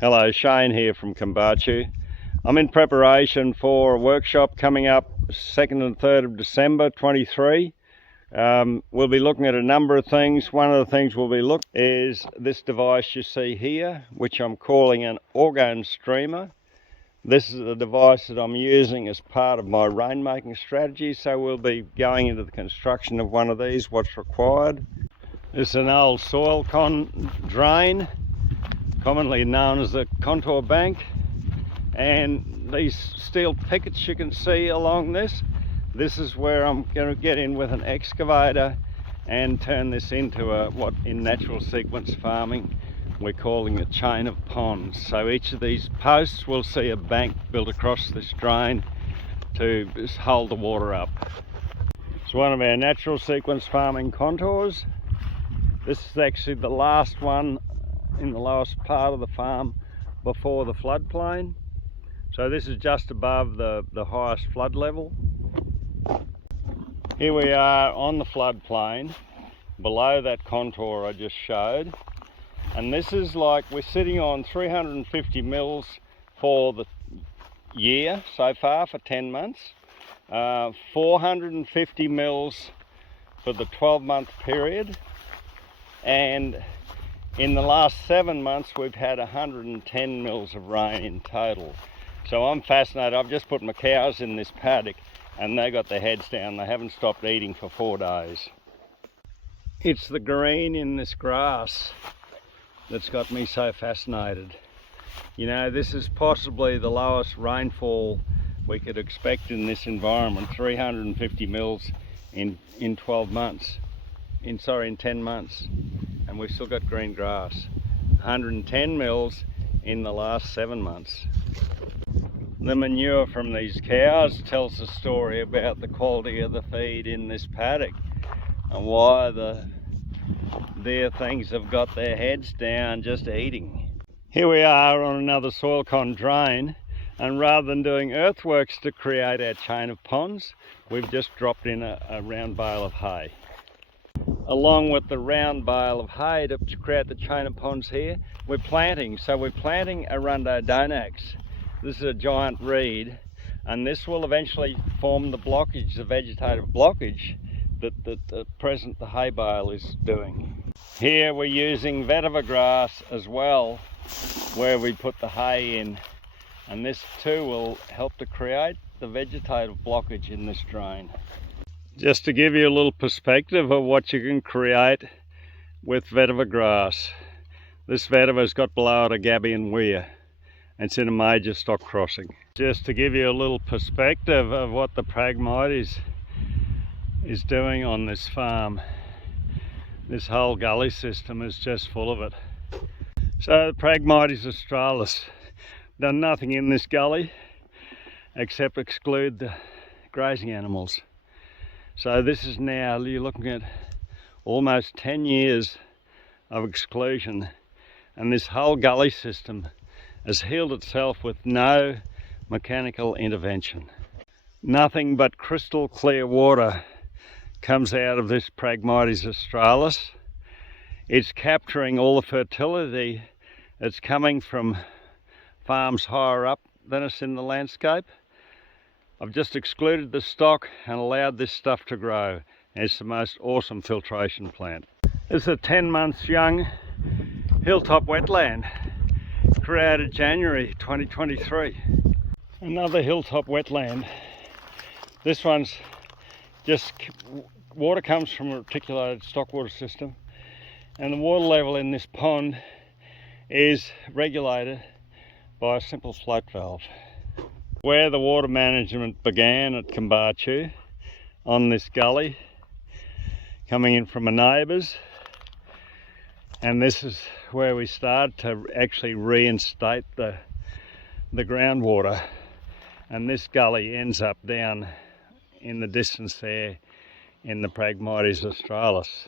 Hello, Shane here from Kumbartcho. I'm in preparation for a workshop coming up 2nd and 3rd of December 23. We'll be looking at a number of things. One of the things we'll be looking at is this device you see here, which I'm calling an orgone streamer. This is the device that I'm using as part of my rainmaking strategy, so we'll be going into the construction of one of these, what's required. This is an old soil drain, commonly known as the contour bank, and these steel pickets you can see along this is where I'm going to get in with an excavator and turn this into what in natural sequence farming we're calling a chain of ponds. So each of these posts will see a bank built across this drain to just hold the water up. It's one of our natural sequence farming contours. This is actually the last one in the lowest part of the farm before the floodplain. So this is just above the highest flood level. Here we are on the floodplain below that contour I just showed, and this is like we're sitting on 350 mils for the year so far for 10 months, 450 mils for the 12-month period, and in the last 7 months we've had 110 mils of rain in total. So I'm fascinated. I've just put my cows in this paddock and they got their heads down. They haven't stopped eating for 4 days. It's the green in this grass that's got me so fascinated. You know, this is possibly the lowest rainfall we could expect in this environment, 350 mils in 12 months. In 10 months. And we've still got green grass. 110 mils in the last 7 months. The manure from these cows tells a story about the quality of the feed in this paddock and why their things have got their heads down just eating. Here we are on another soil drain, and rather than doing earthworks to create our chain of ponds, we've just dropped in a round bale of hay. Along with the round bale of hay to create the chain of ponds here, we're planting. So we're planting a Rhododendron. This is a giant reed, and this will eventually form the blockage, the vegetative blockage that at present the hay bale is doing. Here we're using vetiver grass as well, where we put the hay in, and this too will help to create the vegetative blockage in this drain. Just to give you a little perspective of what you can create with vetiver grass. This vetiver's got below it a gabion weir. It's in a major stock crossing. Just to give you a little perspective of what the Phragmites is doing on this farm. This whole gully system is just full of it. So the Phragmites australis done nothing in this gully except exclude the grazing animals. So this is now, you're looking at almost 10 years of exclusion, and this whole gully system has healed itself with no mechanical intervention. Nothing but crystal clear water comes out of this Phragmites australis. It's capturing all the fertility that's coming from farms higher up than us in the landscape. I've just excluded the stock and allowed this stuff to grow. It's the most awesome filtration plant. It's a 10 months young hilltop wetland, created January 2023. Another hilltop wetland. This one's just, water comes from a reticulated stock water system, and the water level in this pond is regulated by a simple float valve. Where the water management began at Kumbartcho, on this gully, coming in from my neighbours, and this is where we start to actually reinstate the groundwater, and this gully ends up down in the distance there in the Phragmites australis.